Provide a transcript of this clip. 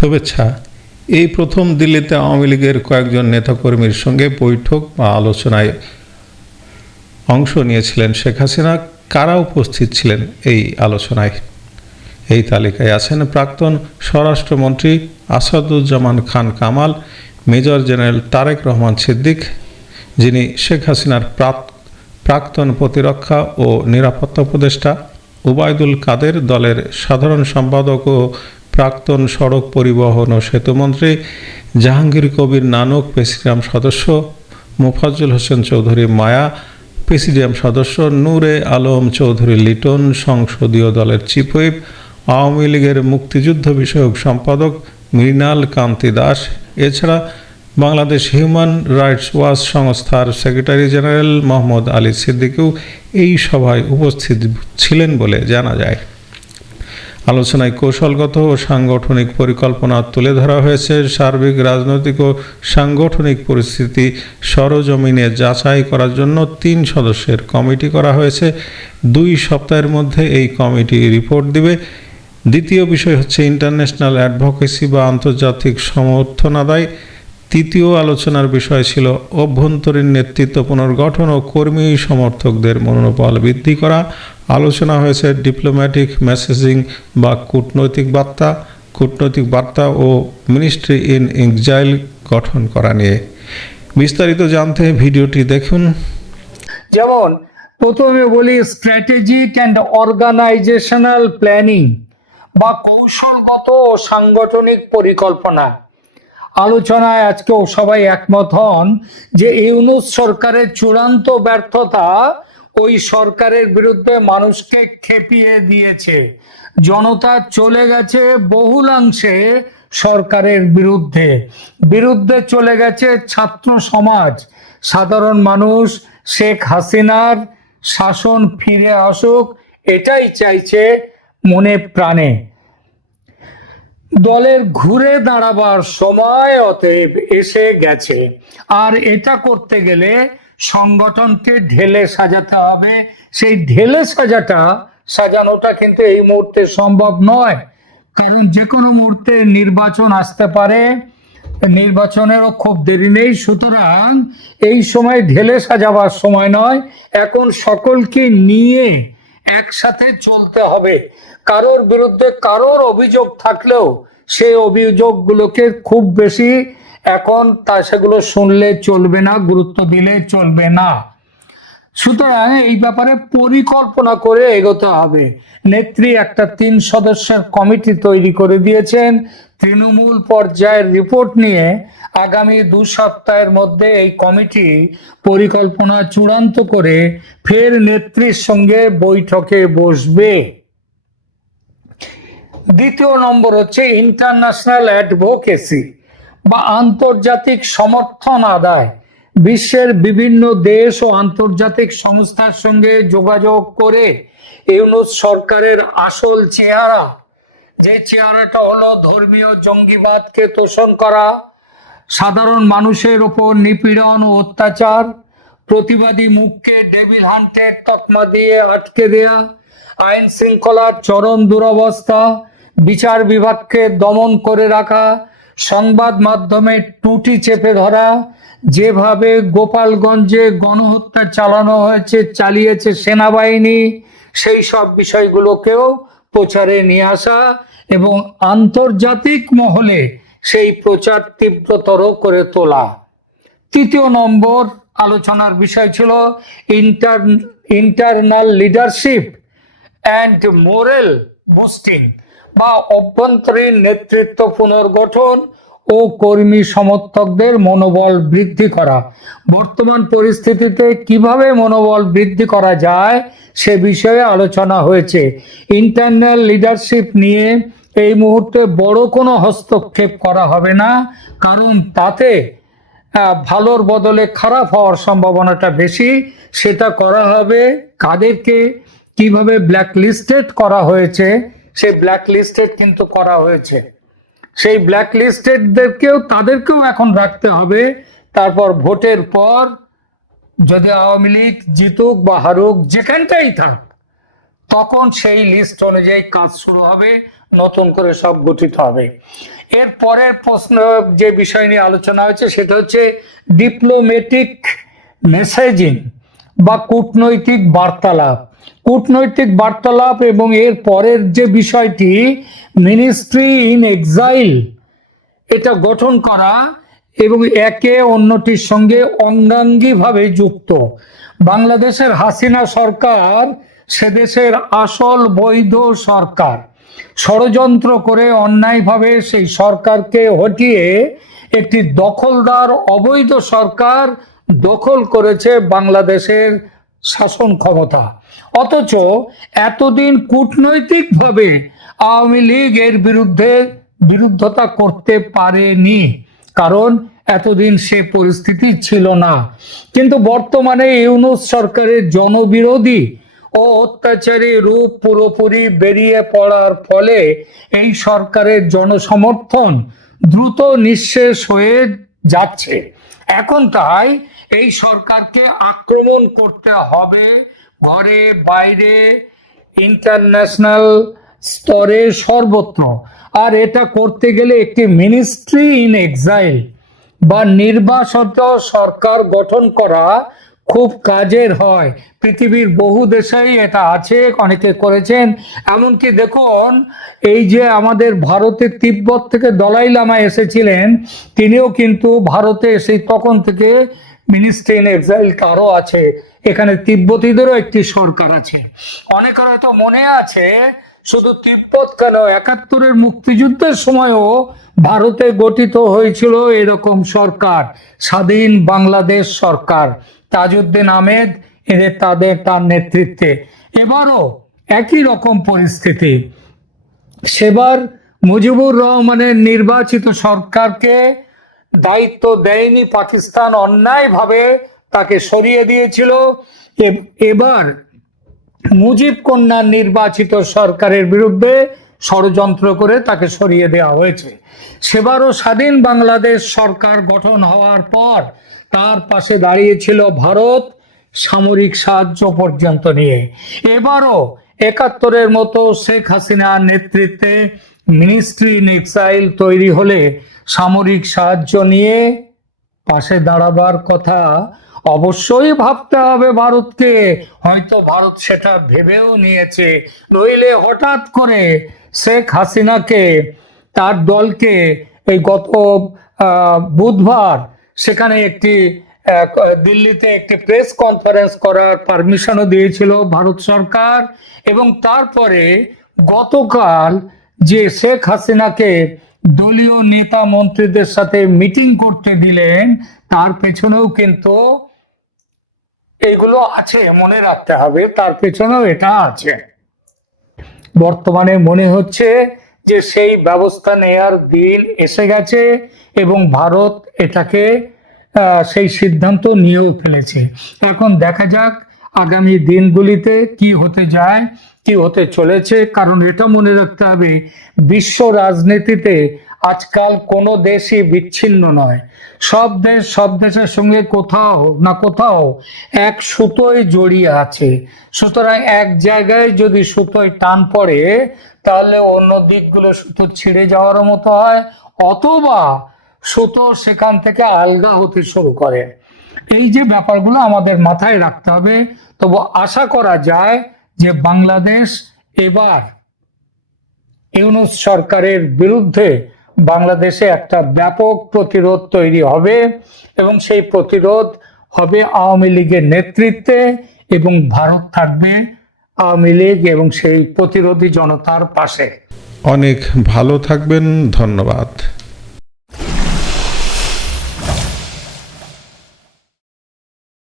শুভেচ্ছা। এই প্রথম দিল্লিতে আওয়ামী লীগের কয়েকজন নেতাকর্মীর সঙ্গে বৈঠক বা আলোচনায় অংশ নিয়েছিলেন শেখ হাসিনা। কারা উপস্থিত ছিলেন এই আলোচনায়? এই তালিকায় আছেন প্রাক্তন স্বরাষ্ট্রমন্ত্রী আসাদুজ্জামান খান কামাল, মেজর জেনারেল তারেক রহমান সিদ্দিক, যিনি শেখ হাসিনার প্রাক- প্রাক্তন প্রতিরক্ষা ও নিরাপত্তা উপদেষ্টা, উবায়দুল কাদের দলের সাধারণ সম্পাদক ও প্রাক্তন সড়ক পরিবহন ও সেতুমন্ত্রী জাহাঙ্গীর কবির নানক, প্রেসিডিয়াম সদস্য মোফাজ্জুল হোসেন চৌধুরী মায়া, প্রেসিডিয়াম সদস্য নূরে আলম চৌধুরী লিটন, সংসদীয় দলের চিফ হুইপ, আওয়ামী লীগের মুক্তিযুদ্ধ বিষয়ক সম্পাদক মৃণাল কান্তি দাস, এছাড়া বাংলাদেশ হিউম্যান রাইটস ওয়াচ সংস্থার সেক্রেটারি জেনারেল মোহাম্মদ আলী সিদ্দিকও এই সভায় উপস্থিত ছিলেন বলে জানা যায়। আলোচনায় কৌশলগত ও সাংগঠনিক পরিকল্পনা তুলে ধরা হয়েছে। সার্বিক, রাজনৈতিক ও সাংগঠনিক পরিস্থিতি সরজমিনে যাচাই করার জন্য তিন সদস্যের কমিটি করা হয়েছে। দুই সপ্তাহের মধ্যে এই কমিটি রিপোর্ট দিবে। দ্বিতীয় বিষয় হচ্ছে ইন্টারন্যাশনাল অ্যাডভোকেসি বা আন্তর্জাতিক সমর্থন আদায় তৃতীয় আলোচনার বিষয় ছিল অভ্যন্তরীণ নেতৃত্ব পুনর্গঠন ও কর্মী সমর্থকদের মনোবল বৃদ্ধি করা। আলোচনা হয়েছে ডিপ্লোম্যাটিক মেসেজিং বা কূটনৈতিক বার্তা কূটনৈতিক বার্তা ও মিনিস্ট্রি ইন এক্সাইল গঠন করা নিয়ে। বিস্তারিত জানতে ভিডিওটি দেখুন। যেমন, প্রথমে বলি স্ট্র্যাটেজিক অ্যান্ড অর্গানাইজেশনাল প্ল্যানিং বা কৌশলগত ও সাংগঠনিক পরিকল্পনা। আলোচনায় আজকেও সবাই একমত হন যে ইউনুস সরকারের চূড়ান্ত ব্যর্থতা ওই সরকারের বিরুদ্ধে মানুষকে খেপিয়ে দিয়েছে। জনতা চলে গেছে বহুলাংশে সরকারের বিরুদ্ধে। বিরুদ্ধে চলে গেছে ছাত্র সমাজ। সাধারণ মানুষ, শেখ হাসিনার শাসন ফিরে আসুক, এটাই চাইছে মনে প্রাণে। দলের ঘুরে দাঁড়াবার সময় অতএব এসে গেছে। আর এটা করতে গেলে সংগঠনকে ঢেলে সাজাতে হবে। সেই ঢেলে সাজাটা সাজানোটা কিন্তু এই মুহূর্তে সম্ভব নয়। কারণ যে কোনো মুহূর্তে নির্বাচন আসতে পারে, নির্বাচনেরও খুব দেরি নেই। সুতরাং এই সময় ঢেলে সাজাবার সময় নয়। এখন সকলকে নিয়ে একসাথে চলতে হবে। কারোর বিরুদ্ধে কারোর অভিযোগ থাকলেও সেই অভিযোগগুলোকে খুব বেশি এখন তা সেগুলো শুনলে চলবে না, গুরুত্ব দিলে চলবে না। সুতরাং এই ব্যাপারে পরিকল্পনা করে এগোতে হবে। নেত্রী একটা তিন সদস্যের কমিটি তৈরি করে দিয়েছেন। তৃণমূল পর্যায়ের রিপোর্ট নিয়ে আগামী দু সপ্তাহের মধ্যে এই কমিটি পরিকল্পনা চূড়ান্ত করে ফের নেত্রীর সঙ্গে বৈঠকে বসবে। দ্বিতীয় নম্বর হচ্ছে ইন্টারন্যাশনাল অ্যাডভোকেসি বা আন্তর্জাতিক সমর্থন আদায়। বিশ্বের বিভিন্ন দেশ ও আন্তর্জাতিক সংস্থার সঙ্গে যোগাযোগ করে ইউনুস সরকারের আসল চেহারা। যে চেহারাটা হলো ধর্মীয় জঙ্গিবাদকে তোষণ করা, সাধারণ মানুষের ওপর নিপীড়ন ও অত্যাচার, প্রতিবাদী মুখকে ডেভিল হান্টের তকমা দিয়ে আটকে দেয়া আইন শৃঙ্খলার চরম দুরবস্থা, বিচার বিভাগকে দমন করে রাখা সংবাদ মাধ্যমে টুটি চেপে ধরা, যেভাবে গোপালগঞ্জে গণহত্যা চালানো হয়েছে, চালিয়েছে সেনাবাহিনী, সেই সব বিষয়গুলোকেও প্রচারে নিয়ে আসা এবং আন্তর্জাতিক মহলে সেই প্রচার তীব্রতর করে তোলা। তৃতীয় নম্বর আলোচনার বিষয় ছিল inter internal leadership and morale boosting বা অভ্যন্তরীণ নেতৃত্ব পুনর্গঠন ও কর্মী সমর্থকদের মনোবল বৃদ্ধি করা। বর্তমান পরিস্থিতিতে কীভাবে মনোবল বৃদ্ধি করা যায় সে বিষয়ে আলোচনা হয়েছে। ইন্টারনাল লিডারশিপ নিয়ে এই মুহূর্তে বড় কোনো হস্তক্ষেপ করা হবে না, কারণ তাতে ভালোর বদলে খারাপ হওয়ার সম্ভাবনাটা বেশি। সেটা করা হবে কাদেরকে? কীভাবে ব্ল্যাক লিস্টেড করা হয়েছে? সেই ব্ল্যাক লিস্টেড কিন্তু করা হয়েছে। সেই ব্ল্যাক লিস্টেডদেরকেও তাদেরকেও এখন রাখতে হবে। তারপর ভোটের পর যদি আওয়ামী লীগ জিতুক বা হারুক, যেখানটাই থাক তখন সেই লিস্ট অনুযায়ী কাজ শুরু হবে, নতুন করে সব গঠিত হবে। এর পরের প্রশ্ন, যে বিষয় নিয়ে আলোচনা হয়েছে, সেটা হচ্ছে ডিপ্লোমেটিক মেসেজিং বা কূটনৈতিক বার্তালাপ। কূটনৈতিক বার্তালাপ এবং এর পরের যে বিষয়টি মিনিস্ট্রি ইন এক্সাইল এটা গঠন করা এবং একে অন্যটির সঙ্গে অঙ্গাঙ্গিভাবে যুক্ত। বাংলাদেশের হাসিনা সরকার সে দেশের আসল বৈধ সরকার। ষড়যন্ত্র করে অন্যায়ভাবে সেই সরকারকে হটিয়ে একটি দখলদার অবৈধ সরকার দখল করেছে বাংলাদেশের শাসন ক্ষমতা। অথচ এতদিন কূটনৈতিকভাবে আওয়ামী লীগ এর বিরুদ্ধে বিরুদ্ধতা করতে পারেনি, কারণ এতদিন সে পরিস্থিতি ছিল না। কিন্তু বর্তমানে ইউনুস সরকারের জনবিরোধী ও অত্যাচারী রূপ পুরোপুরি বেরিয়ে পড়ার ফলে এই সরকারের জনসমর্থন দ্রুত নিঃশেষ হয়ে যাচ্ছে। এখন তাই এই সরকারকে আক্রমণ করতে হবে ঘরে বাইরে ইন্টারন্যাশনাল স্তরে সর্বত্র। আর এটা করতে গেলে একটি মিনিস্ট্রি ইন এক্সাইল বা নির্বাসিত সরকার গঠন করা খুব কাজের হয়। পৃথিবীর বহু দেশেই এটা আছে, অনেকে করেছেন। এমনকি দেখুন, এই যে আমাদের ভারতে তিব্বত থেকে দলাই লামা এসেছিলেন, তিনিও কিন্তু ভারতে এসে তখন থেকে মিনিস্ট্রি ইন এক্সাইল তারও আছে, এখানে তিব্বতীদেরও একটি সরকার আছে। অনেকের হয়তো মনে আছে, শুধু তিব্বত কেন, একাত্তরের মুক্তিযুদ্ধের সময়ও ভারতে গঠিত হয়েছিল এরকম সরকার, স্বাধীন বাংলাদেশ সরকার। তাজউদ্দিন আহমেদ এদের তাদের তার নেতৃত্বে। এবারও একই রকম পরিস্থিতি। সেবার মুজিবুর রহমানের নির্বাচিত সরকারকে দায়িত্ব দেয়নি পাকিস্তান অন্যায়ভাবে, তাকে সরিয়ে দিয়েছিল। এবার মুজিব কন্যার নির্বাচিত সরকারের বিরুদ্ধে ষড়যন্ত্র করে তাকে সরিয়ে দেওয়া হয়েছে। সেবারও স্বাধীন বাংলাদেশ সরকার গঠন হওয়ার পর তার পাশে দাঁড়িয়েছিল ভারত সামরিক সাহায্য পর্যন্ত নিয়ে। এবারও একাত্তরের মতো শেখ হাসিনার নেতৃত্বে মিনিস্ট্রি ইন এক্সাইল তৈরি হলে সামরিক সাহায্য নিয়ে পাশে দাঁড়াবার কথা অবশ্যই ভাবতে হবে ভারতকে। হয়তো ভারত সেটা ভেবেও নিয়েছে। নইলে হঠাৎ করে শেখ হাসিনাকে, তার দলকে এই গত বুধবার সেখানে একটি দিল্লিতে একটি প্রেস কনফারেন্স করার পারমিশনও দিয়েছিল ভারত সরকার। এবং তারপরে গতকাল যে শেখ হাসিনাকে দলীয় নেতা মন্ত্রীদের সাথে মিটিং করতে দিলেন, তার পেছনেও কিন্তু এগুলো আছে, মনে রাখতে হবে, তার পেছনেও এটা আছে। বর্তমানে মনে হচ্ছে যে সেই ব্যবস্থা নেয়ার দিন এসে গেছে এবং ভারত এটাকে সেই সিদ্ধান্ত নিয়েও ফেলেছে। এখন দেখা যাক আগামী দিনগুলিতে কি হতে যায়, কি হতে চলেছে, কারণ এটা মনে রাখতে হবে, বিশ্ব রাজনীতিতে আজকাল কোনো দেশই বিচ্ছিন্ন নয়। সব দেশ, সব দেশের সঙ্গে কোথাও না কোথাও এক সুতোয় জড়িয়ে আছে। সুতরাং এক জায়গায় যদি সুতোয় টান পড়ে, তাহলে অন্য দিকগুলো সুতো ছিঁড়ে যাওয়ার মতো হয়, অথবা সুতো সেখান থেকে আলগা হতে শুরু করে। এই যে ব্যাপারগুলো আমাদের মাথায় রাখতে হবে, তবু আশা করা যায় যে বাংলাদেশ এবার ইউনুস সরকারের বিরুদ্ধে বাংলাদেশে একটা ব্যাপক প্রতিরোধ তৈরি হবে এবং সেই প্রতিরোধ হবে আওয়ামী লীগের নেতৃত্বে এবং ভারত থাকবে আওয়ামী লীগ এবং সেই প্রতিরোধী জনতার পাশে। অনেক ভালো থাকবেন, ধন্যবাদ।